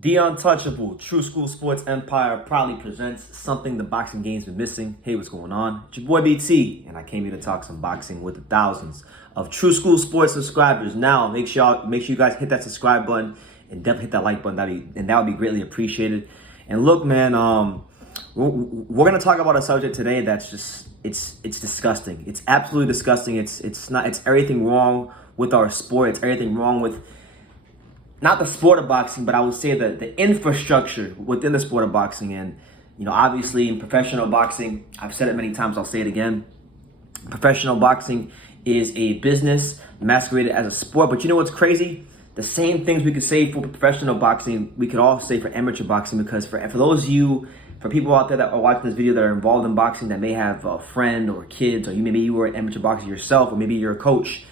The Untouchable True School Sports Empire proudly presents something the boxing game's been missing. Hey, what's going on? It's your boy BT, and I came here to talk some boxing with the thousands of True School Sports subscribers. Now, make sure you guys hit that subscribe button and definitely hit that like button. That would be greatly appreciated. And look, man, we're gonna talk about a subject today that's just it's disgusting. It's absolutely disgusting. It's everything wrong with our sport. It's everything wrong with not the sport of boxing, but I would say that the infrastructure within the sport of boxing. And, obviously in professional boxing, I've said it many times, I'll say it again. Professional boxing is a business masqueraded as a sport. But you know what's crazy? The same things we could say for professional boxing, we could all say for amateur boxing, because for those of you, for people out there that are watching this video that are involved in boxing, that may have a friend or kids, or maybe you were an amateur boxer yourself, or maybe you're a coach,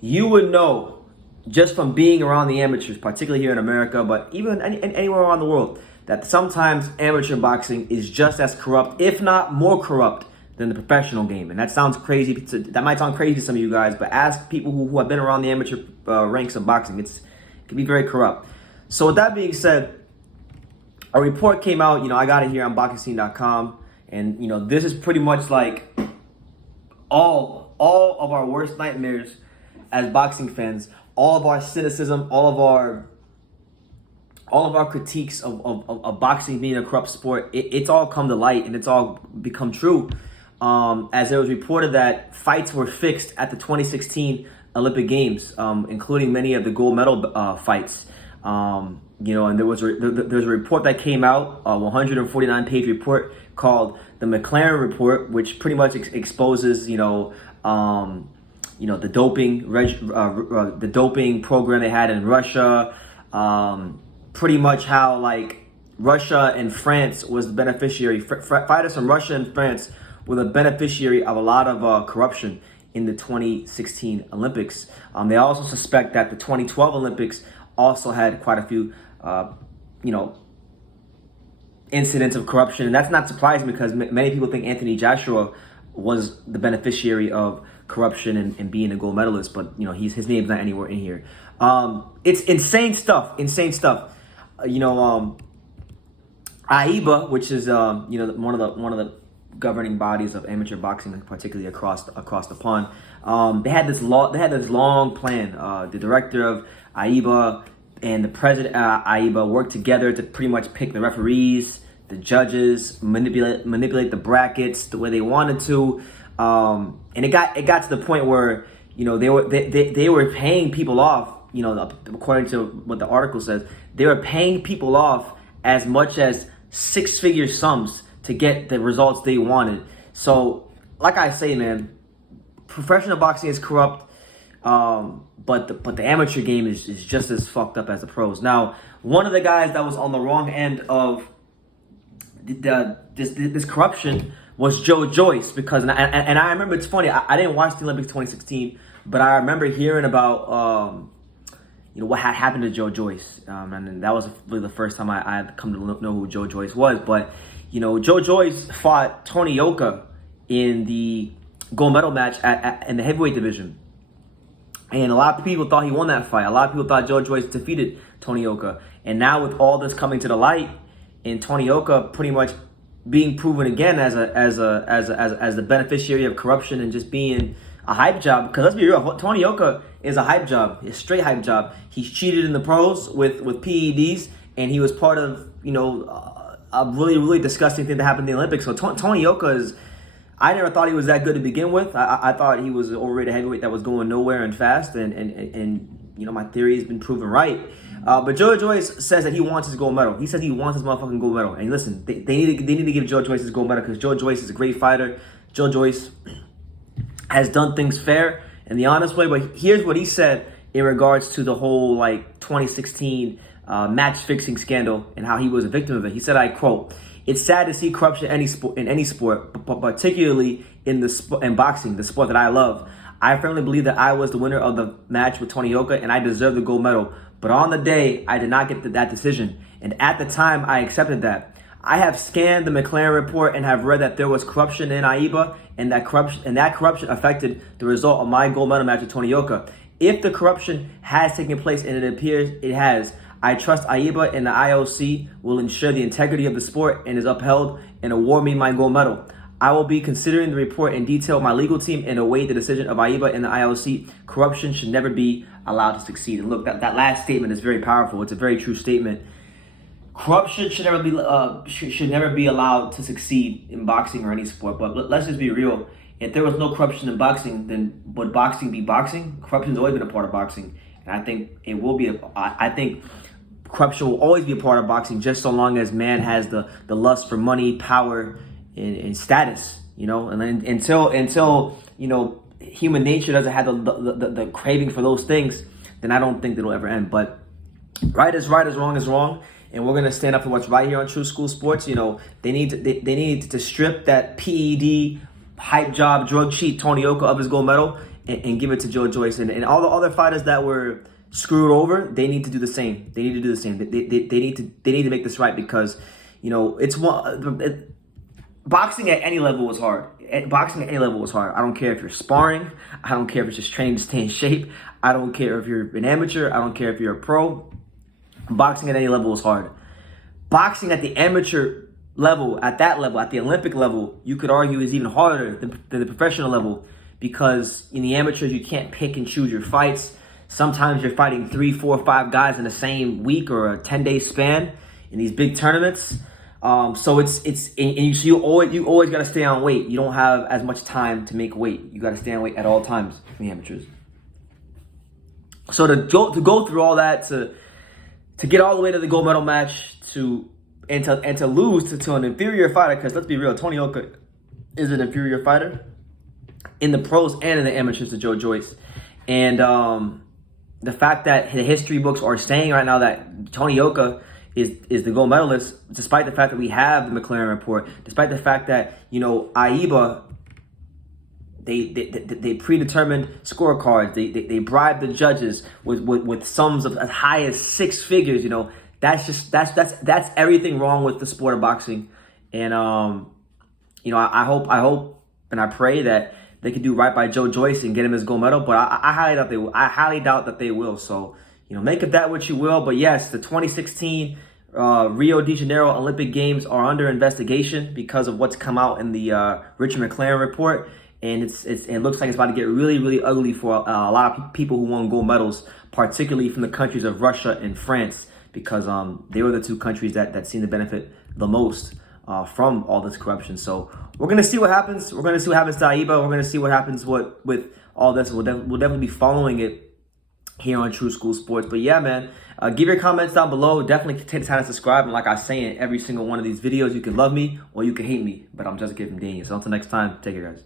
you would know, just from being around the amateurs, particularly here in America, but even anywhere around the world, that sometimes amateur boxing is just as corrupt, if not more corrupt, than the professional game. And that sounds crazy. That might sound crazy to some of you guys, but ask people who have been around the amateur ranks of boxing. It can be very corrupt. So with that being said, a report came out. I got it here on boxing.com, and this is pretty much like all of our worst nightmares as boxing fans. All of our cynicism, all of our critiques of boxing being a corrupt sport, it's all come to light, and it's all become true. As it was reported that fights were fixed at the 2016 Olympic Games, including many of the gold medal fights. And there's a report that came out, a 149-page report called the Mclaren Report, which pretty much exposes, the doping program they had in Russia, pretty much how like Russia and France was the beneficiary. Fighters from Russia and France were the beneficiary of a lot of corruption in the 2016 Olympics. They also suspect that the 2012 Olympics also had quite a few, incidents of corruption. And that's not surprising, because many people think Anthony Joshua was the beneficiary of corruption and being a gold medalist, but his name's not anywhere in here. It's insane stuff. AIBA, which is one of the governing bodies of amateur boxing, particularly across the pond. They had this long plan. The director of AIBA and the president of AIBA worked together to pretty much pick the referees, the judges, manipulate the brackets the way they wanted to. And it got to the point where they were paying people off. According to what the article says, they were paying people off as much as six-figure sums to get the results they wanted. So, like I say, man, professional boxing is corrupt, but the amateur game is just as fucked up as the pros. Now, one of the guys that was on the wrong end of this corruption was Joyce, because and I remember, it's funny, I didn't watch the Olympics 2016, but I remember hearing about what had happened to Joyce, and that was really the first time I had come to know who Joyce was. But Joyce fought Tony Yoka in the gold medal match in the heavyweight division, and a lot of people thought he won that fight. A lot of people thought Joyce defeated Tony Yoka, and now with all this coming to the light, and Tony Yoka pretty much being proven again as the beneficiary of corruption and just being a hype job. Because let's be real, Tony Yoka is a hype job, a straight hype job. He's cheated in the pros with PEDs, and he was part of a really disgusting thing that happened in the Olympics. So Tony Yoka is, I never thought he was that good to begin with. I thought he was an overrated heavyweight that was going nowhere and fast, and my theory has been proven right. But Joyce says that he wants his gold medal. He says he wants his motherfucking gold medal. And listen, they need to give Joyce his gold medal, because Joyce is a great fighter. Joyce has done things fair and the honest way. But here's what he said in regards to the whole 2016 match fixing scandal and how he was a victim of it. He said, I quote, "It's sad to see corruption in any sport, but particularly in boxing, the sport that I love. I firmly believe that I was the winner of the match with Tony Yoka, and I deserve the gold medal. But on the day, I did not get that decision. And at the time, I accepted that. I have scanned the Mclaren Report and have read that there was corruption in AIBA, and that corruption affected the result of my gold medal match with Tony Yoka. If the corruption has taken place, and it appears it has, I trust AIBA and the IOC will ensure the integrity of the sport and is upheld and award me my gold medal. I will be considering the report in detail with my legal team and await the decision of AIBA and the IOC. Corruption should never be allowed to succeed. And look, that last statement is very powerful. It's a very true statement. Corruption should never be allowed to succeed in boxing or any sport. But let's just be real. If there was no corruption in boxing, then would boxing be boxing? Corruption's always been a part of boxing, and I think it will be. I think corruption will always be a part of boxing, just so long as man has the lust for money, power, and status. You know, and then until you know human nature doesn't have the craving for those things, then I don't think it'll ever end. But right is right, is wrong is wrong. And we're gonna stand up for what's right here on True School Sports. You know, they need to strip that PED hype job drug cheat Tony Oka of his gold medal and give it to Joyce and all the other fighters that were screwed over. They need to do the same. They need to do the same. They need to make this right, because you know boxing at any level was hard. Boxing at any level was hard. I don't care if you're sparring. I don't care if it's just training to stay in shape. I don't care if you're an amateur. I don't care if you're a pro. Boxing at any level is hard. Boxing at the amateur level, at the Olympic level, you could argue is even harder than the professional level, because in the amateurs, you can't pick and choose your fights. Sometimes you're fighting 3, 4, 5 guys in the same week or a 10-day span in these big tournaments. So you always got to stay on weight. You don't have as much time to make weight. You got to stay on weight at all times in the amateurs. So to go through all that, to get all the way to the gold medal match, and to lose to an inferior fighter, because let's be real, Tony Oka is an inferior fighter in the pros and in the amateurs to Joyce. And the fact that the history books are saying right now that Tony Oka is the gold medalist, despite the fact that we have the Mclaren Report, despite the fact that, you know, AIBA, they predetermined scorecards, they bribe the judges with sums of as high as 6 figures. You know, that's everything wrong with the sport of boxing. And you know, I hope and I pray that they can do right by Joyce and get him his gold medal. But I highly doubt that they will. So, you know, make of that what you will. But yes, the 2016 Rio de Janeiro Olympic Games are under investigation because of what's come out in the Richard Mclaren Report. And it looks like it's about to get really, really ugly for a lot of people who won gold medals, particularly from the countries of Russia and France, because they were the 2 countries that seem to benefit the most from all this corruption. So we're going to see what happens. We're going to see what happens to AIBA. We're going to see what happens with all this. We'll definitely be following it here on True School Sports. But yeah, man, give your comments down below. Definitely take the time to subscribe. And like I say in every single one of these videos, you can love me or you can hate me. But I'm just giving Daniel. So until next time, take care, guys.